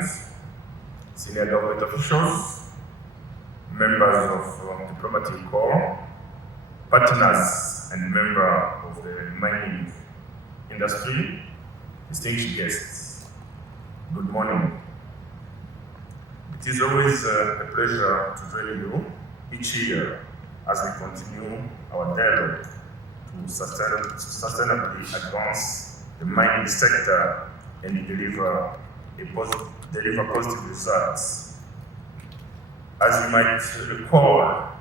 President, senior government officials, members of diplomatic corps, partners and members of the mining industry, distinguished guests, good morning. It is always a pleasure to join you each year as we continue our dialogue to sustainably advance the mining sector and deliver positive results. As you might recall,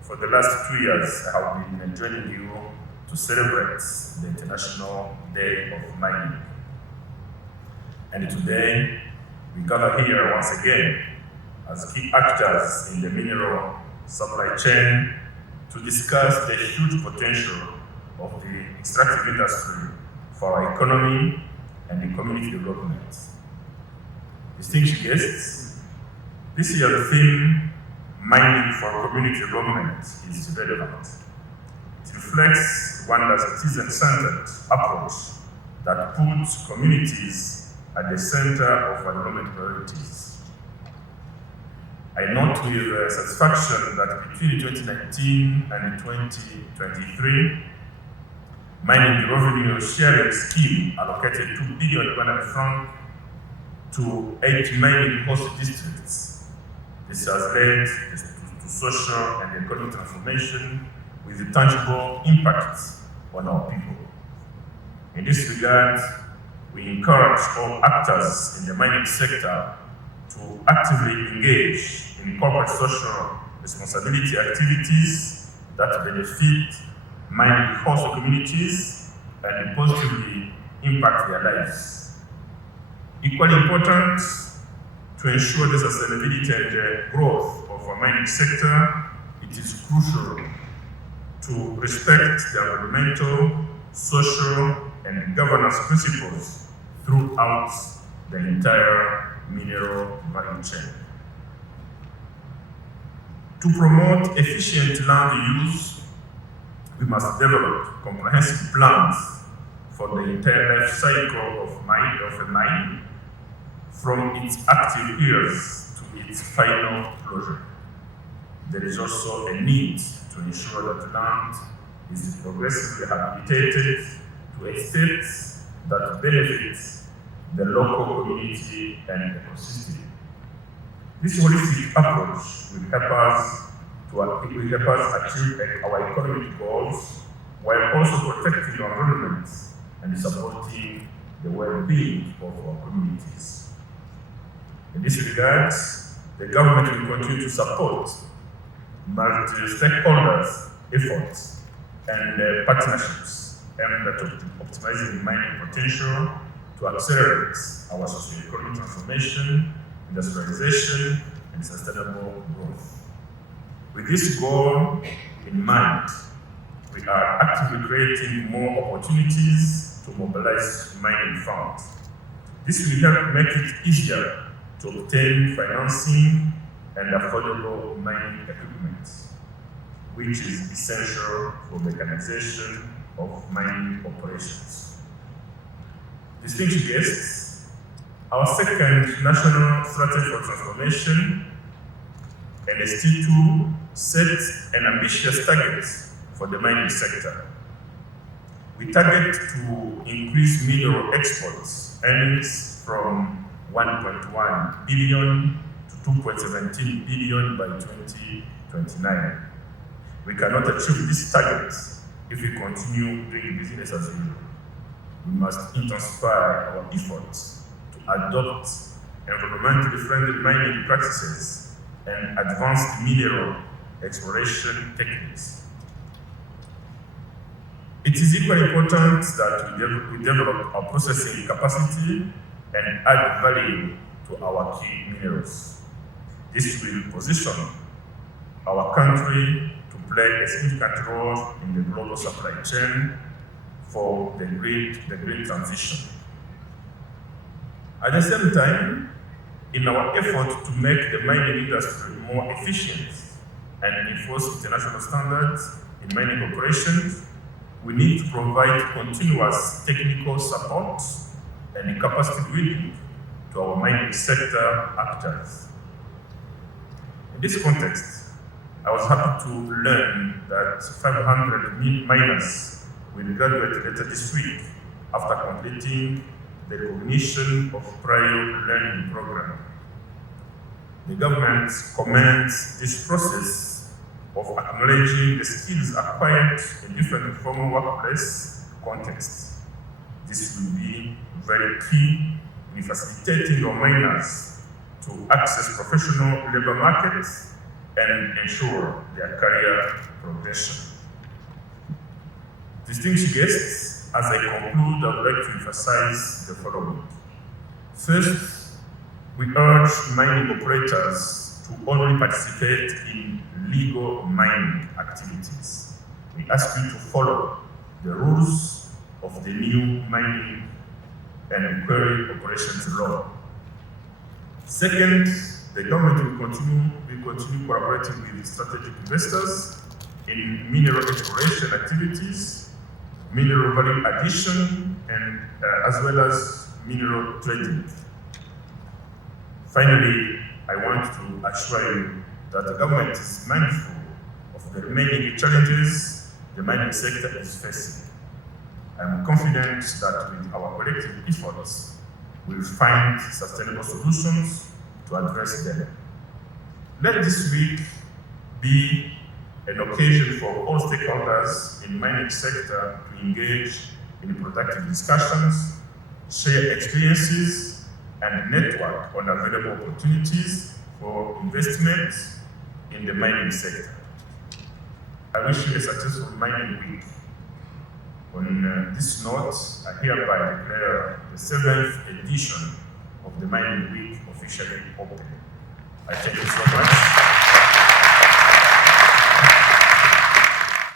for the last 2 years, I have been joining you to celebrate the International Day of Mining. And today, we gather here once again as key actors in the mineral supply chain to discuss the huge potential of the extractive industry for our economy and the community development. Distinguished guests, this year's theme, Mining for Community Development, is relevant. It reflects one citizen-centered approach that puts communities at the center of development priorities. I note with satisfaction that between 2019 and 2023, mining revenue sharing scheme allocated 2 billion francs to 8 mining host districts. This has led to social and economic transformation with tangible impacts on our people. In this regard, we encourage all actors in the mining sector to actively engage in corporate social responsibility activities that benefit mining host communities and positively impact their lives. Equally important, to ensure the sustainability and the growth of our mining sector, it is crucial to respect the environmental, social, and governance principles throughout the entire mineral value chain. To promote efficient land use, we must develop comprehensive plans for the entire life cycle of a mine, from its active years to its final closure. There is also a need to ensure that land is progressively rehabilitated to extents that benefits the local community and ecosystem. This holistic approach will help us achieve our economic goals while also protecting our environment and supporting the well-being of our communities. In this regard, the government will continue to support multi-stakeholders' efforts and partnerships aimed at optimizing mining potential to accelerate our socio-economic transformation, industrialization, and sustainable growth. With this goal in mind, we are actively creating more opportunities to mobilize mining funds. This will help make it easier to obtain financing and affordable mining equipment, which is essential for mechanization of mining operations. Distinguished guests, our second National Strategy for Transformation, NST2, sets an ambitious target for the mining sector. We target to increase mineral exports earnings from 1.1 billion to 2.17 billion by 2029. We cannot achieve this target if we continue doing business as usual. We must intensify our efforts to adopt environmentally friendly mining practices and advanced mineral exploration techniques. It is equally important that we develop our processing capacity and add value to our key minerals. This will position our country to play a significant role in the global supply chain for the green transition. At the same time, in our effort to make the mining industry more efficient and enforce international standards in mining operations, we need to provide continuous technical support and capacity building to our mining sector actors. In this context, I was happy to learn that 500 miners will graduate later this week after completing the recognition of prior learning program. The government commends this process of acknowledging the skills acquired in different formal workplace contexts. This will be very key in facilitating our miners to access professional labor markets and ensure their career progression. Distinguished guests, as I conclude, I would like to emphasize the following. First, we urge mining operators to only participate in legal mining activities. We ask you to follow the rules of the new mining and quarry operations law. Second, the government will continue collaborating with strategic investors in mineral exploration activities, mineral value addition, and as well as mineral trading. Finally, I want to assure you that the government is mindful of the remaining challenges the mining sector is facing. I am confident that with our collective efforts, we will find sustainable solutions to address them. Let this week be an occasion for all stakeholders in the mining sector to engage in productive discussions, share experiences, and network on available opportunities for investment in the mining sector. I wish you a successful mining week. On this note, I hereby declare the 7th edition of the Mining Week officially open. I thank you so much.